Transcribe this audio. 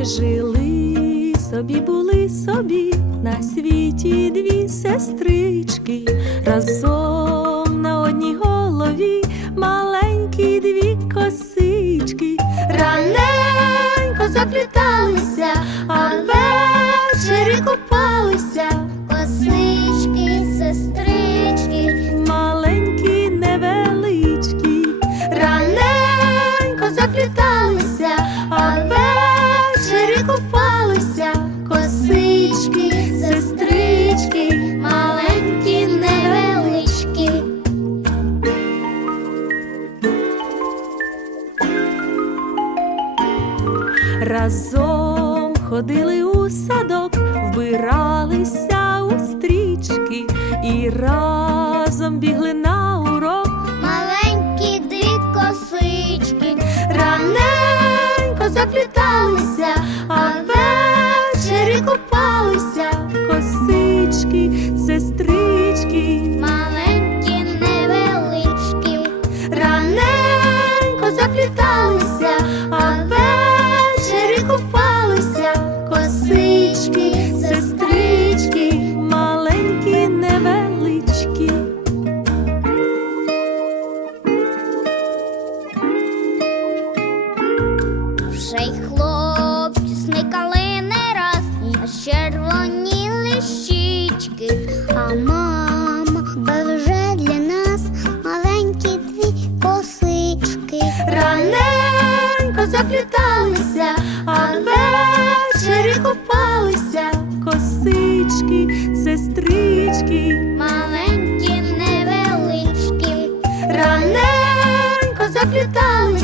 Жили собі, були собі на світі дві сестрички, разом на одній голові маленькі дві косички, раненько запліталися, а Разом ходили у садок, вбиралися у стрічки і разом бігли на урок. Маленькі дві косички, Раненько запліталися, а ввечері купалися, вже й хлопці смикали не раз, аж червоніли щічки, а мама вже для нас маленькі дві косички. Раненько запліталися, а ввечері купалися, косички, сестрички, Маленькі невеличкі, раненько запліталися.